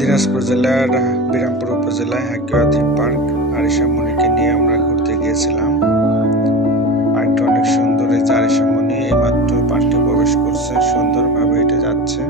দিনাজপুর জেলার বিরামপুর উপজেলায় হাকিয়া theme park Arisha মনিকে নিয়ে আমরা ঘুরতে গিয়েছিলাম। পার্কটা অনেক সুন্দর এই যে এই মাত্র পার্কে প্রবেশ করছে। সুন্দরভাবে হেঁটে যাচ্ছে।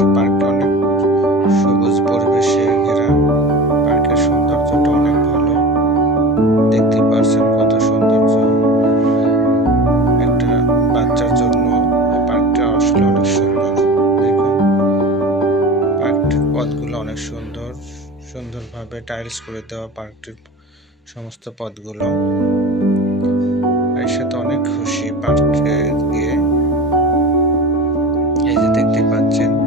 খুশি পার্কটা অনেক সবুজ পরিবেশে ঘেরা। পার্কের সৌন্দর্যটা অনেক ভালো। দেখতে পারছেন কত সৌন্দর্য। একটা বাচ্চার জন্য পার্কটা আসলে অনেক সুন্দর। দেখুন পার্কটির পথগুলো অনেক সুন্দর। সুন্দরভাবে টাইলস করে দেওয়া পার্কটির সমস্ত পথগুলো। এর সাথে অনেক খুশি পার্কে গিয়ে। এই যে দেখতে পাচ্ছেন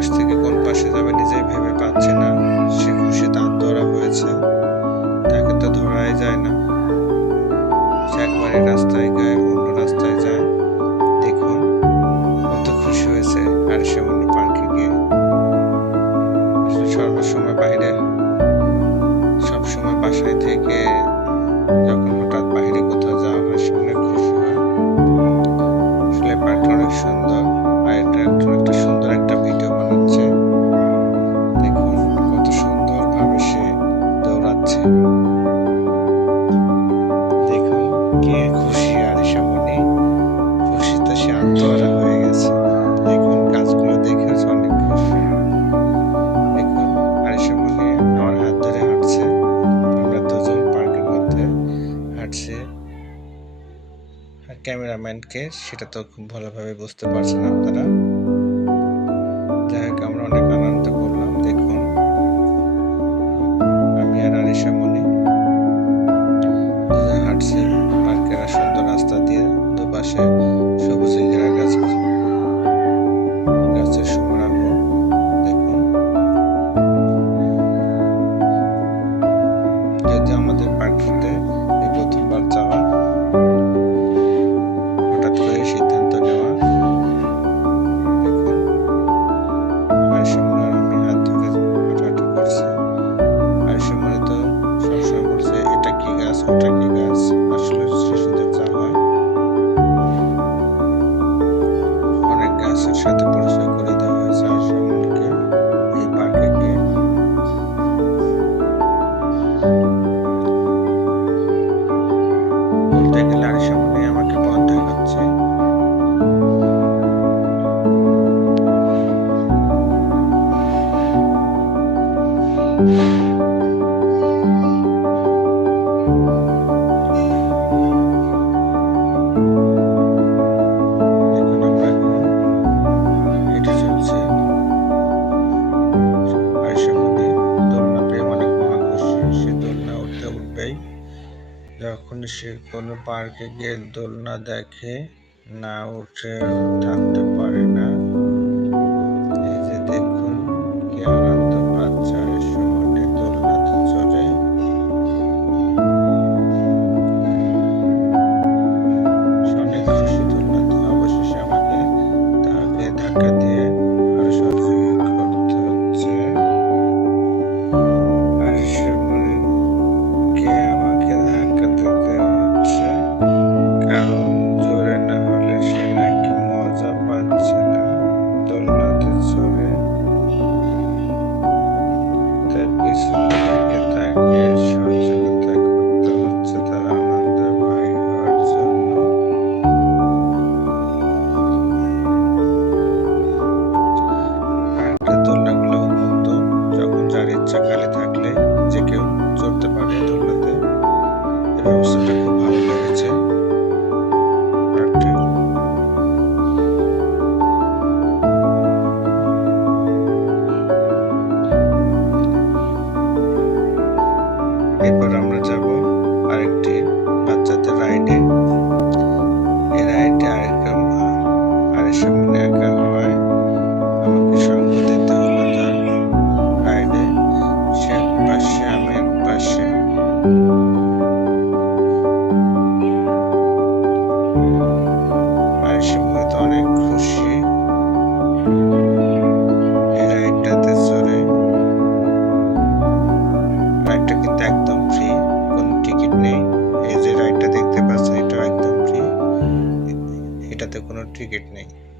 পাশ থেকে কোন পাশে যাবে নিজেই ভেবে পাচ্ছে না। সে খুশি তার ধরা হয়েছে। তাকে তো ধরাই যায় না। সে একবারে রাস্তায় গায়ে অন্য রাস্তায় যায়। দেখুন, কত খুশি হয়েছে। আর সে অন্য পার্কে গিয়ে। সর্বসময় বাইরে সবসময় বাসায় থেকে যখন ক্যামেরাম্যানকে সেটা তো খুব ভালোভাবে বুঝতে পারছেন আপনারা। গাছ আসলে শিশুদের হয় অনেক গাছের সাথে পরিচয় করে দেওয়া হয়েছে গিয়ে বলতে গেলে আয়ুষ্মানই আমাকে পথ দেখাচ্ছে কোনো পার্কে গিয়ে দোলনা দেখে না উঠে থাকতে পারে না। এই যে দেখুন কি আনন্দ পাচ্ছে মনে দোলনাতে চড়ে অবশেষে আমাকে তাকে ধাক্কা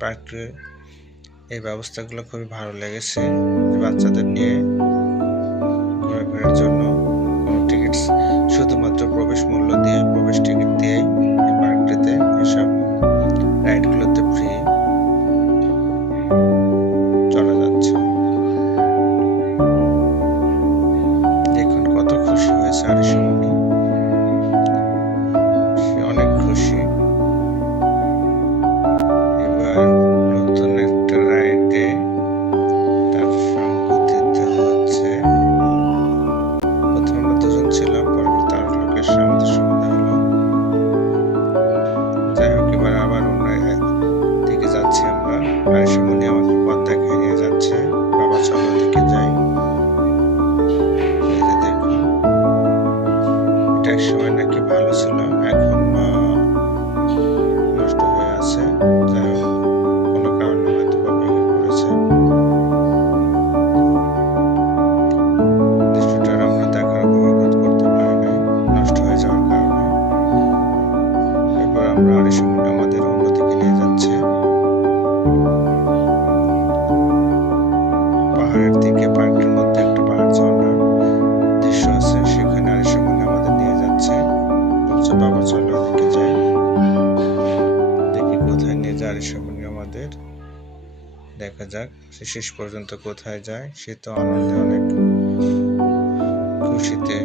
পার্কে এই ব্যবস্থাগুলো খুবই ভালো লেগেছে বাচ্চাদের নিয়ে ঘোরাফেরার জন্য। দেখা যাক, সে শেষ পর্যন্ত কোথায় যায়, সে তো আনন্দে অনেক খুশিতে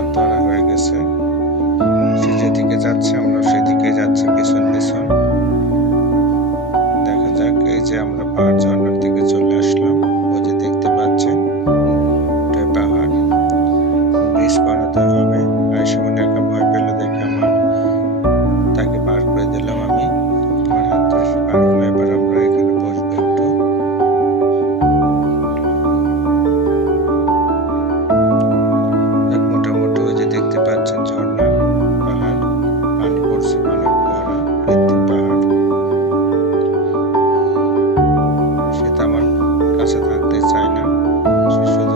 আত্মহারা হয়ে গেছে। সে যেদিকে যাচ্ছে, আমরা সেদিকে যাচ্ছি পিছন পিছন দেখা যাক, এই যে আমরা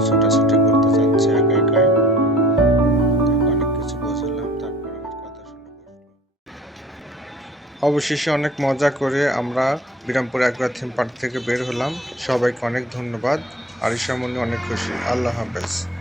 ছোটাছুটি করতে একা একাই। অনেক কিছু তারপর আমার কথা অবশেষে অনেক মজা করে আমরা বিরামপুর একবার থিম পার্ক থেকে বের হলাম। সবাইকে অনেক ধন্যবাদ। আরিশা মনে অনেক খুশি। আল্লাহ হাফেজ।